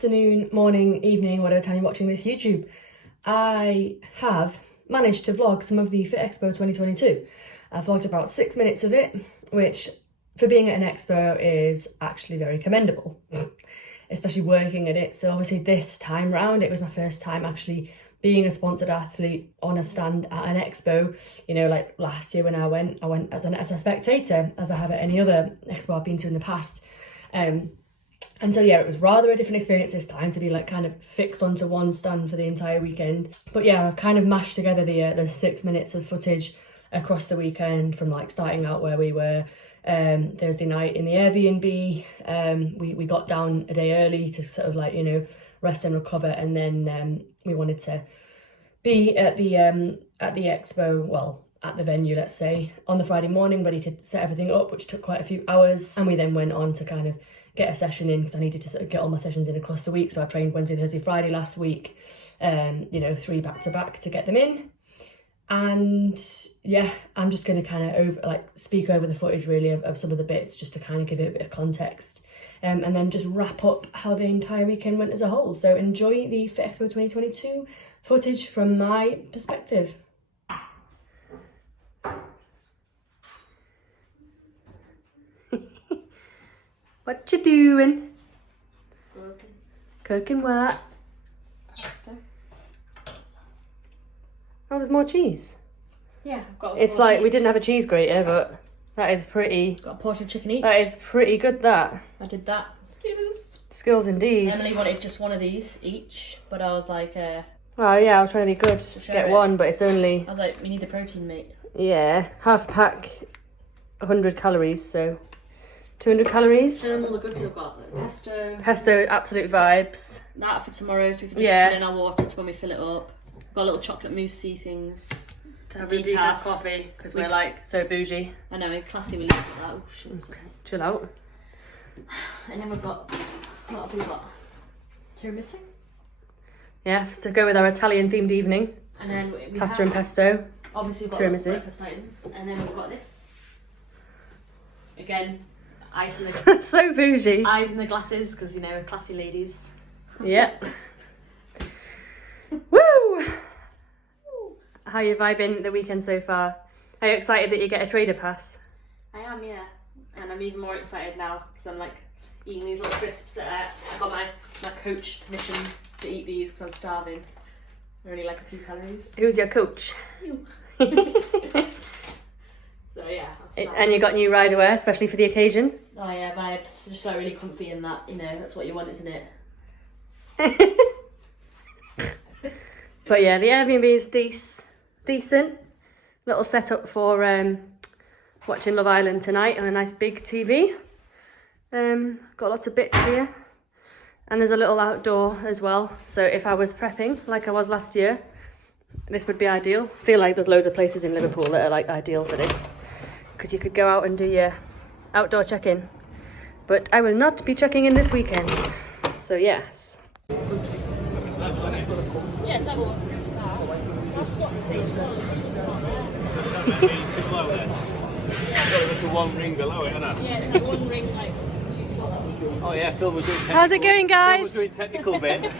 afternoon, morning, evening, whatever time you're watching this YouTube. I have managed to vlog some of the Fitxpo 2022. I've vlogged about 6 minutes of it, which for being at an expo is actually very commendable, especially working at it. So obviously this time round, it was my first time actually being a sponsored athlete on a stand at an expo. You know, like last year when I went as a spectator, as I have at any other expo I've been to in the past. And so, yeah, it was rather a different experience this time to be like kind of fixed onto one stand for the entire weekend. But yeah, I've kind of mashed together the 6 minutes of footage across the weekend from like starting out where we were Thursday night in the Airbnb. We got down a day early to sort of like, you know, rest and recover. And then we wanted to be at the expo, well, at the venue, let's say, on the Friday morning, ready to set everything up, which took quite a few hours. And we then went on to kind of get a session in because I needed to sort of get all my sessions in across the week. So I trained Wednesday, Thursday, Friday last week, you know, 3 back to back to get them in. And yeah, I'm just going to kind of speak over the footage really of some of the bits just to kind of give it a bit of context. And then just wrap up how the entire weekend went as a whole. So enjoy the Fitxpo 2022 footage from my perspective. What you doing? Cooking. Cooking what? Pasta. Oh, there's more cheese. Yeah, I've got. It's like we didn't have a cheese grater, but that is pretty. Got a portion of chicken each. That is pretty good. That. I did that. Skills. Skills indeed. Emily wanted just one of these each, but I was like, Oh yeah, I was trying to be good. Get it. one, but it's only. I was like, we need the protein, mate. Yeah, half a pack, 100 calories, so 200 calories. And all the goods I've got, like pesto. Pesto, absolute vibes. That for tomorrow, so we can just put in our water to when we fill it up. Got little chocolate moussey things. To have a decaf coffee, because we're like so bougie. I know, we're classy, we live like that. Oh shit. Okay. Chill out. And then we've got, what have we got? Tiramisu. Yeah, to go with our Italian themed evening. And then we Pasta and pesto. Obviously we've got lots of breakfast items. And then we've got this. Again, eyes in the so bougie. eyes in the glasses, because you know we're classy ladies. Yeah. Woo! How you vibing the weekend so far? Are you excited that you get a trader pass? I am, yeah. And I'm even more excited now because I'm like eating these little crisps that I got my coach permission to eat these because I'm starving. They're only like a few calories. Who's your coach? You. So yeah. And you got new rider wear, especially for the occasion? Oh yeah, vibes. Just felt really comfy in that, you know, that's what you want, isn't it? But yeah, the Airbnb is decent. Little setup for watching Love Island tonight on a nice big TV. Got lots of bits here. And there's a little outdoor as well. So if I was prepping like I was last year, this would be ideal. I feel like there's loads of places in Liverpool that are like ideal for this, because you could go out and do your outdoor check-in. But I will not be checking in this weekend. So yes. Yeah, it's level. That's what It's a one ring below it, isn't it? yeah, it's like one ring, like 2 shots. Oh yeah, Phil was doing technical. How's it going, guys? Phil was doing technical bit.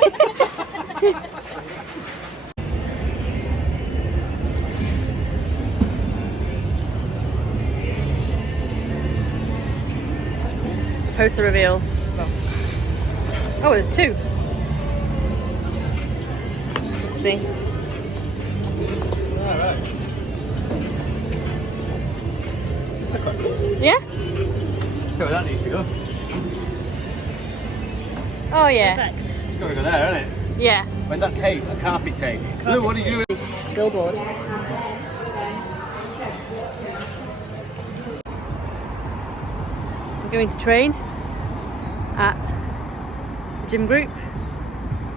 Poster reveal. Oh, there's 2. Let's see. Alright. Yeah? So where that needs to go. Oh yeah. It's got to go there, isn't it? Yeah. Where's that tape? That carpet tape. Lou, what did you do? Billboard. I'm going to train at the gym group.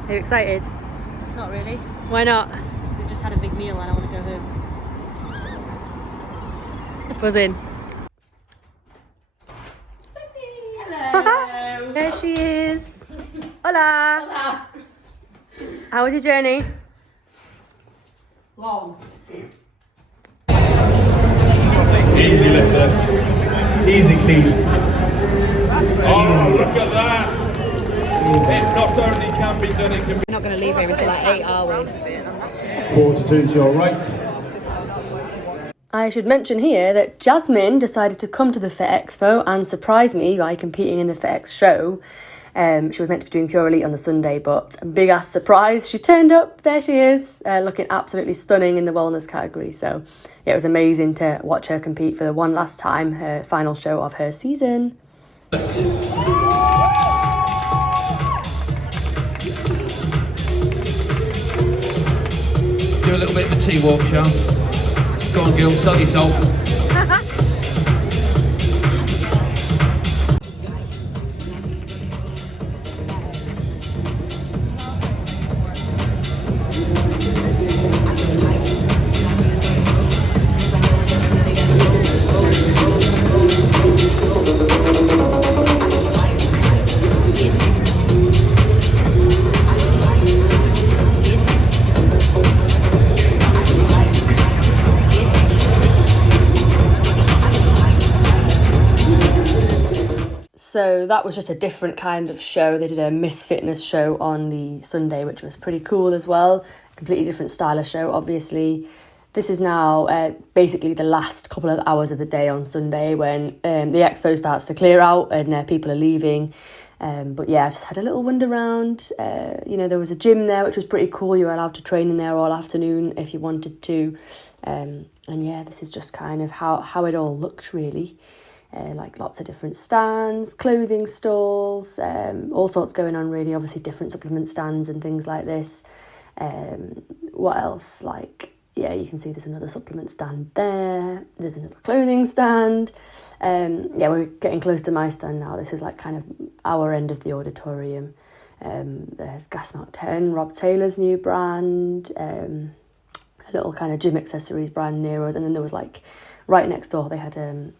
Are you excited? Not really. Why not? Because I've just had a big meal and I want to go home. Buzz in. Hello. There she is. Hola. Hola. How was your journey? Long. Easy lift there. Easy clean. Oh, look at that. It not only can be done, it can be. We're not going to leave here until like 8, are we? 1:45 to your right. I should mention here that Jasmine decided to come to the Fit Expo and surprise me by competing in the FitX show. She was meant to be doing Pure Elite on the Sunday, but big ass surprise, she turned up, there she is, looking absolutely stunning in the wellness category. So yeah, it was amazing to watch her compete for the one last time, her final show of her season. Do a little bit of a T-walk, Sean. Go on, Gil, sell yourself. So that was just a different kind of show. They did a Miss Fitness show on the Sunday, which was pretty cool as well. Completely different style of show, obviously. This is now basically the last couple of hours of the day on Sunday when the expo starts to clear out and people are leaving. But yeah, I just had a little wander around. There was a gym there, which was pretty cool. You were allowed to train in there all afternoon if you wanted to. And yeah, this is just kind of how it all looked, really. Like lots of different stands, clothing stalls, all sorts going on really, obviously different supplement stands and things like this. What else? Like, yeah, you can see there's another supplement stand there. There's another clothing stand. Yeah, we're getting close to my stand now. This is like kind of our end of the auditorium. There's Gas Mark 10, Rob Taylor's new brand, a little kind of gym accessories brand near us. And then there was like, right next door, they had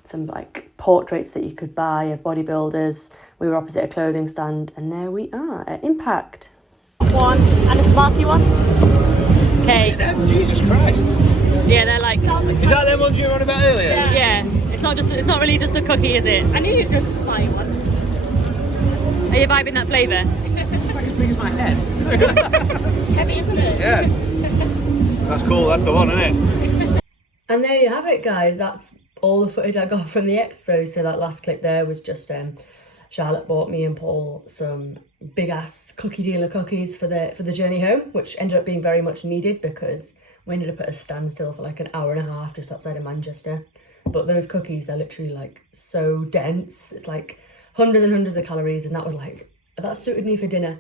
some like portraits that you could buy of bodybuilders. We were opposite a clothing stand, and there we are at Impact. One and a Smarty one. Okay. Jesus Christ. Yeah, they're like. Is that them ones you were on about earlier? Yeah. It's not really just a cookie, is it? I knew you'd go for the Smarty one. Are you vibing that flavour? It's like as big as my head. Heavy, isn't it? Yeah. That's cool, that's the one, isn't it? And there you have it, guys. That's all the footage I got from the expo. So that last clip there was just Charlotte bought me and Paul some big ass cookie dealer cookies for the journey home, which ended up being very much needed because we ended up at a standstill for like an hour and a half just outside of Manchester. But those cookies, they're literally like so dense. It's like hundreds and hundreds of calories, and that suited me for dinner.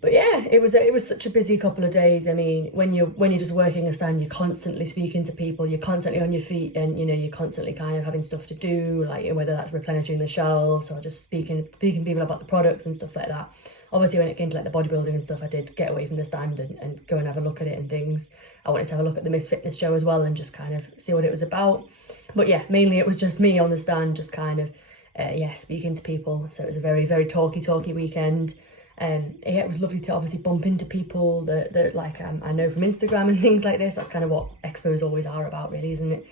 But yeah, it was such a busy couple of days. I mean, when you're just working a stand, you're constantly speaking to people, you're constantly on your feet, and you're constantly kind of having stuff to do, like whether that's replenishing the shelves or just speaking to people about the products and stuff like that. Obviously, when it came to like the bodybuilding and stuff, I did get away from the stand and go and have a look at it and things. I wanted to have a look at the Miss Fitness show as well and just kind of see what it was about. But yeah, mainly it was just me on the stand, just kind of speaking to people. So it was a very, very talky weekend. Yeah, it was lovely to obviously bump into people that like I know from Instagram and things like this. That's kind of what expos always are about, really, isn't it?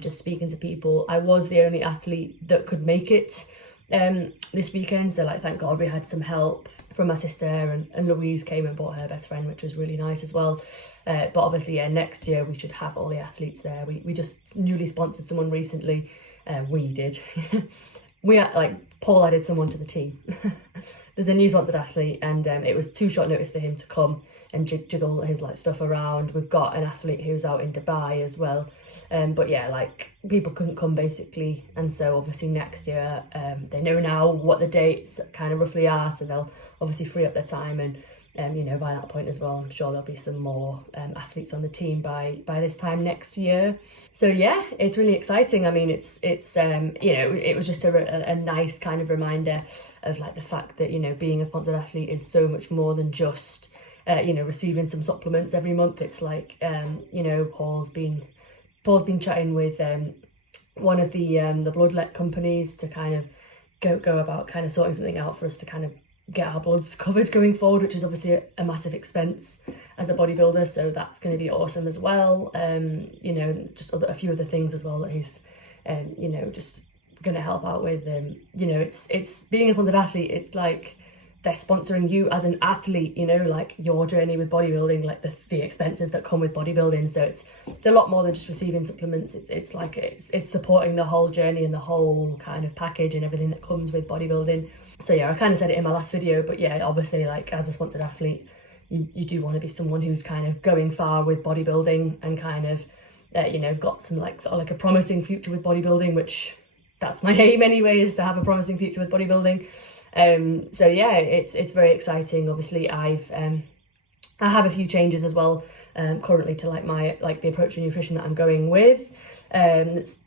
Just speaking to people. I was the only athlete that could make it this weekend, so like thank God we had some help from my sister, and Louise came and brought her best friend, which was really nice as well. But obviously, yeah, next year we should have all the athletes there. We just newly sponsored someone recently. We did. We had, like, Paul added someone to the team. There's a new sponsored athlete, and it was too short notice for him to come and jiggle his like stuff around. We've got an athlete who's out in Dubai as well. But yeah, like people couldn't come basically, and so obviously next year they know now what the dates kind of roughly are, so they'll obviously free up their time, and by that point as well, I'm sure there'll be some more athletes on the team by this time next year. So yeah, it's really exciting. I mean, it's it was just a nice kind of reminder of like the fact that being a sponsored athlete is so much more than just receiving some supplements every month. It's like Paul's been chatting with one of the bloodlet companies to kind of go about kind of sorting something out for us to kind of get our bloods covered going forward, which is obviously a massive expense as a bodybuilder, so that's going to be awesome as well. Just a few other things as well that he's just going to help out with. It's being a sponsored athlete, it's like they're sponsoring you as an athlete, you know, like your journey with bodybuilding, like the expenses that come with bodybuilding. So it's a lot more than just receiving supplements. It's like it's supporting the whole journey and the whole kind of package and everything that comes with bodybuilding. So yeah, I kind of said it in my last video, but yeah, obviously, like as a sponsored athlete, you do want to be someone who's kind of going far with bodybuilding and kind of you know, got some like sort of like a promising future with bodybuilding, which that's my aim anyway, is to have a promising future with bodybuilding. So yeah, it's very exciting. Obviously, I have a few changes as well currently to like the approach to nutrition that I'm going with.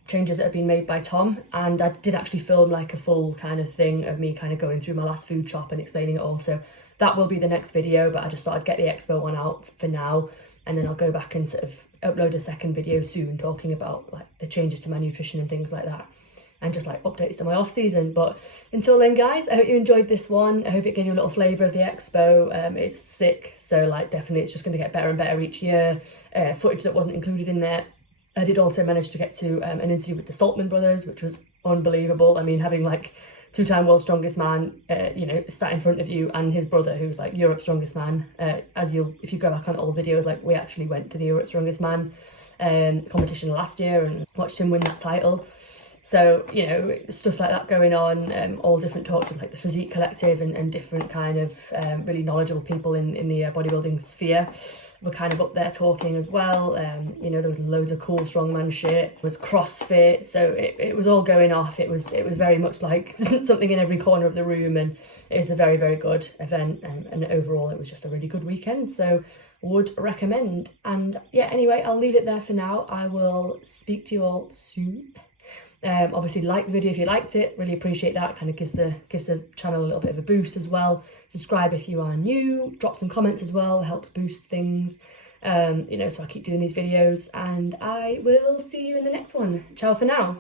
Changes that have been made by Tom, and I did actually film like a full kind of thing of me kind of going through my last food shop and explaining it all. So that will be the next video, but I just thought I'd get the expo one out for now, and then I'll go back and sort of upload a second video soon talking about like the changes to my nutrition and things like that, and just like updates to my off season. But until then, guys, I hope you enjoyed this one. I hope it gave you a little flavour of the expo. It's sick, so like definitely it's just going to get better and better each year. Footage that wasn't included in there. I did also manage to get to an interview with the Saltman brothers, which was unbelievable. I mean, having like two-time world's strongest man, you know, sat in front of you, and his brother, who's like Europe's strongest man. If you go back on old videos, like we actually went to the Europe's strongest man competition last year and watched him win that title. So, you know, stuff like that going on, all different talks with like the Physique Collective and different kind of really knowledgeable people in the bodybuilding sphere were kind of up there talking as well. You know, there was loads of cool strongman shit. It was CrossFit, so it was all going off. It was very much like something in every corner of the room, and it was a very, very good event, and overall it was just a really good weekend, so would recommend. And yeah, anyway, I'll leave it there for now. I will speak to you all soon. Obviously like the video if you liked it, really appreciate that. Kind of gives the channel a little bit of a boost as well. Subscribe if you are new, drop some comments as well, helps boost things, you know, so I keep doing these videos, and I will see you in the next one. Ciao for now.